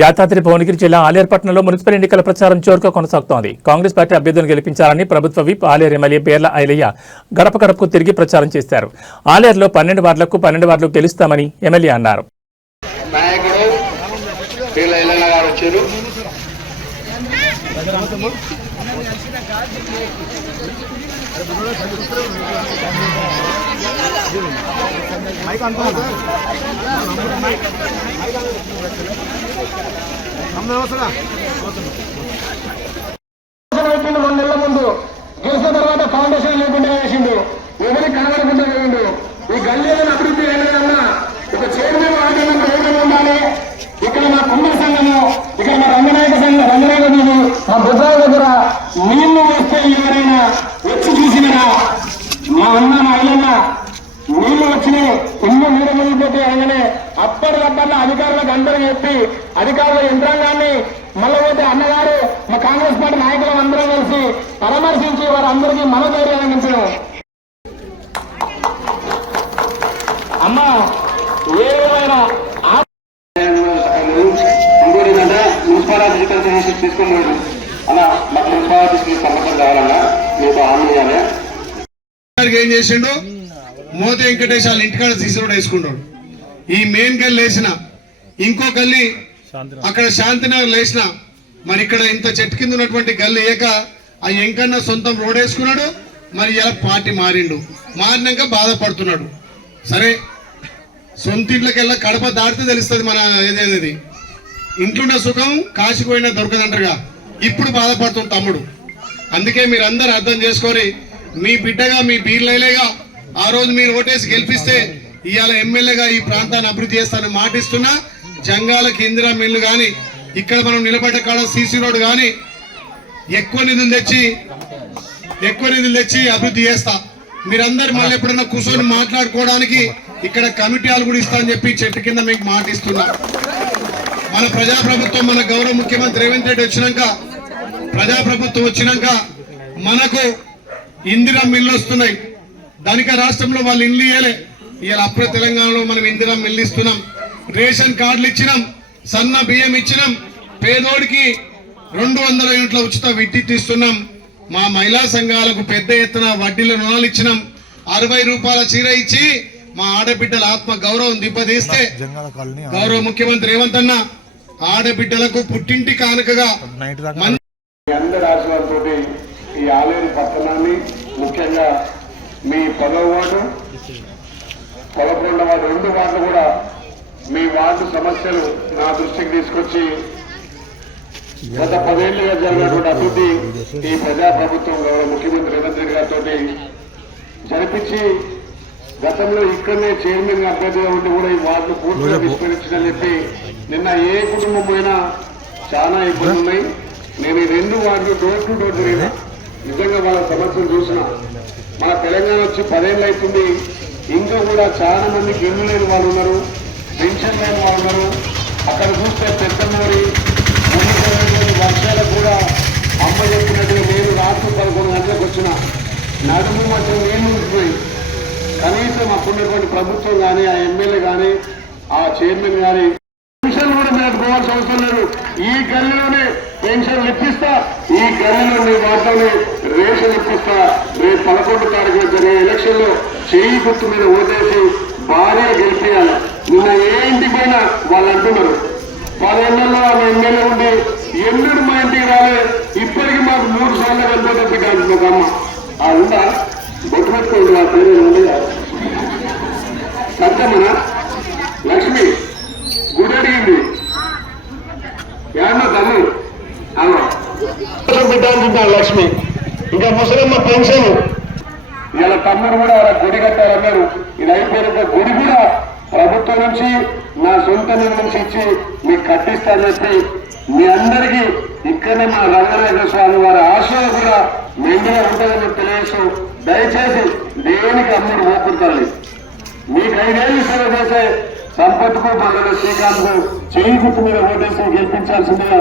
యాదాద్రి భువనగిరి జిల్లా ఆలేర్పట్నంలో మున్సిపల్ ఎన్నికల ప్రచారం జోరుగా కొనసాగుతోంది. కాంగ్రెస్ పార్టీ అభ్యర్థులను గెలిపించాలని ప్రభుత్వ విప్ ఆలేరు ఎమ్మెల్యే బేర్ల ఐలయ్య గడప గడపకు తిరిగి ప్రచారం చేశారు. ఆలేరులో 12 వార్డులకు 12 వార్డులు గెలుస్తామని ఎమ్మెల్యే అన్నారు. నెలల ముందు గెలిచిన తర్వాత ఫౌండేషన్ లేకుండా వేసిండు, ఎవరికి కనబడకుండా వేయండు. ఈ గల్లీలను అభివృద్ధి చేయలేదన్నా ఒక చైర్మన్ వార్డు రోడ్డు ఉండాలి. ఇక్కడ మా కుమ్మరి సంఘము, ఇక్కడ మా రంగనాయక సంఘం, రంగనాయక వీధి, మా బుద్ధాల దగ్గర నీళ్లు వస్తే ఎవరైనా వచ్చి చూసినా మా అన్న మా అయ్యన్న నీళ్లు వచ్చినాయి ఇల్లు నీరు మునిగిపోతే అనగానే అప్పటికప్పట్లో అధికారులకు అందరూ చెప్పి అధికారుల యంత్రాంగాన్ని మళ్ళీ పోతే అన్నగారు మా కాంగ్రెస్ పార్టీ నాయకులు అందరం కలిసి పరామర్శించి వారందరికీ మనోధైర్యాన్ని నింపడం. అమ్మ ఏమైనా ఇంకోటి ఏంటంటే మున్సిపల్ ఆఫీస్ తీసుకున్నాడు అలా మాకు మున్సిపల్ ఆఫీస్కి సంబంధం కావాలన్నా మీకు హామీ ఇవ్వాలి. ఏం చేసిండు, మోత వెంకటేష్ వాళ్ళ ఇంటికాడ తీసుకుని వేసుకున్నాడు. ఈ మెయిన్ గల్లి వేసిన, ఇంకో గల్లి అక్కడ శాంతినగర్ లేచిన, మరి ఇక్కడ ఇంత చెట్టు కింద ఉన్నటువంటి గల్లి ఏక ఆ ఎంకన్నా సొంతం రోడ్ వేసుకున్నాడు. మరి ఇలా పార్టీ మారినాక బాధపడుతున్నాడు. సరే, సొంత ఇంట్లోకెళ్ళా కడప దాటితే తెలుస్తుంది మన ఏదేది. ఇంట్లోన్న సుఖం కాశీకి పోయినా దొరకదంటారుగా, ఇప్పుడు బాధపడుతుంది తమ్ముడు. అందుకే మీరు అందరూ అర్థం చేసుకొని మీ బిడ్డగా మీ బీర్లైలేగా ఆ రోజు మీరు ఓటేసి గెలిపిస్తే ఇవాళ ఎమ్మెల్యేగా ఈ ప్రాంతాన్ని అభివృద్ధి చేస్తానని మాటిస్తున్నా. జంగాలకి ఇందిరా మిల్లు కానీ, ఇక్కడ మనం నిలబడ్డ కాడ సీసీ రోడ్ కానీ ఎక్కువ నిధులు తెచ్చి అభివృద్ధి చేస్తా. మీరందరూ మళ్ళీ ఎప్పుడన్నా కూర్చొని మాట్లాడుకోవడానికి ఇక్కడ కమిటీ హాల్ కూడా ఇస్తా అని చెప్పి చెట్టు కింద మీకు మాటిస్తున్నా. మన ప్రజాప్రభుత్వం, మన గౌరవ ముఖ్యమంత్రి రేవంత్ రెడ్డి వచ్చినాక, ప్రజాప్రభుత్వం వచ్చినాక మనకు ఇందిరా మిల్లు వస్తున్నాయి. దానికి రాష్ట్రంలో వాళ్ళు ఇల్లు ఇయ్యలే. ఇవాళ అప్పుడే తెలంగాణలో మనం ఇందిరా మిల్లు ఇస్తున్నాం, రేషన్ కార్డులు ఇచ్చినాం, సన్న బియ్యం ఇచ్చినాం, పేదోడికి 200 యూనిట్ల ఉచిత విద్యుత్ ఇస్తున్నాం. మా మహిళా సంఘాలకు పెద్ద ఎత్తున వడ్డీల రుణాలు ఇచ్చినాం. 60 రూపాయల చీర ఇచ్చి మా ఆడబిడ్డల ఆత్మ గౌరవం దిబ్బతీస్తే గౌరవ ముఖ్యమంత్రి రేవంత్ అన్న ఆడబిడ్డలకు పుట్టింటి కానుకగా అందరి ఆశీర్వాదంతో ఈ ఆలేరు పట్టణాన్ని, ముఖ్యంగా మీ 10వ వార్డు, 11వ వార్డు, 2 వార్డులు కూడా మీ వార్డు సమస్యలు నా దృష్టికి తీసుకొచ్చి గత 10 ఏళ్లుగా జరిగినటువంటి అభివృద్ధి ఈ ప్రజాప్రభుత్వం గౌరవ ముఖ్యమంత్రి రేవంత్ రెడ్డి గారితో జరిపించి, గతంలో ఇక్కడనే చైర్మన్ అభ్యర్థిగా ఉండి కూడా ఈ వార్డును పూర్తిగా విస్మరించిందని చెప్పి నిన్న ఏ కుటుంబం పోయినా చాలా ఇబ్బందులు ఉన్నాయి. నేను ఈ 2 వార్డులు డోర్ టు డోర్ జరిగిన, నిజంగా వాళ్ళ సమస్యలు చూసిన. మన తెలంగాణ వచ్చి 10 ఏళ్ళు అవుతుంది, ఇంకా కూడా చాలా మందికి ఇల్లు లేని వాళ్ళు ఉన్నారు, పెన్షన్ లేని వాళ్ళు ఉన్నారు. అక్కడ చూస్తే పెద్దమూరి వర్షాలకు కూడా అమ్మ చెప్పినట్టుగా నేను రాత్రి 11 గంటలకు వచ్చిన, నడుము మధ్య నీళ్లు ఉండిపోయి. కనీసం అప్పుడున్నటువంటి ప్రభుత్వం కానీ, ఆ ఎమ్మెల్యే కానీ, ఆ చైర్మన్ కానీ పెన్షన్ కూడా మీరు పోవాల్సిన అవసరం లేదు. ఈ గల్లీలోనే పెన్షన్లు ఇప్పిస్తా, ఈ గల్లీలో మీ వాటిలోనే రేషన్ ఇప్పిస్తా. రేపు 11 తారీఖున జరిగే ఎలక్షన్ లో చేయి గుర్తు మీద ఓటేసి భారీగా గెలిపేయాలి. నిన్న ఏ ఇంటికి పోయినా వాళ్ళు అంటున్నారు, 10 ఏళ్లలో ఆమె ఎమ్మెల్యే ఉండి ఎన్నడూ మా ఇంటికి రాలే, ఇప్పటికీ మాకు 3 సార్లు కనిపోతుంది అంటుంది ఒక అమ్మ. ఆ ఉందా బొట్టు పెట్టుకోండి, ఆ పేరు ఉంది సత్యమన లక్ష్మి గుడి అడిగింది ఏమన్నా తమ్ము బిడ్డ అంటున్నాడు లక్ష్మి. ఇంకా ముసలమ్మ పెన్షన్ ఇలా తమ్ముడు కూడా అలా గుడి కట్టారన్నారు. ఇది అయిపోయిన గుడి కూడా ప్రభుత్వం నుంచి నా సొంత నిధుల నుంచి ఇచ్చి మీకు కట్టిస్తానని చెప్పి మీ అందరికీ ఇక్కడనే మా రంగనాయక స్వామి వారి ఆశలు కూడా మెండుగా ఉంటుందని తెలియజేస్తూ, దయచేసి దేనికి అమ్ముడు ఓపుతారు. మీకు 5 ఏళ్ళు సేవ చేసే సంపత్కు మన శ్రీకాంత్ చేయి గుర్తు మీద ఓటేసి గెలిపించాల్సిందిగా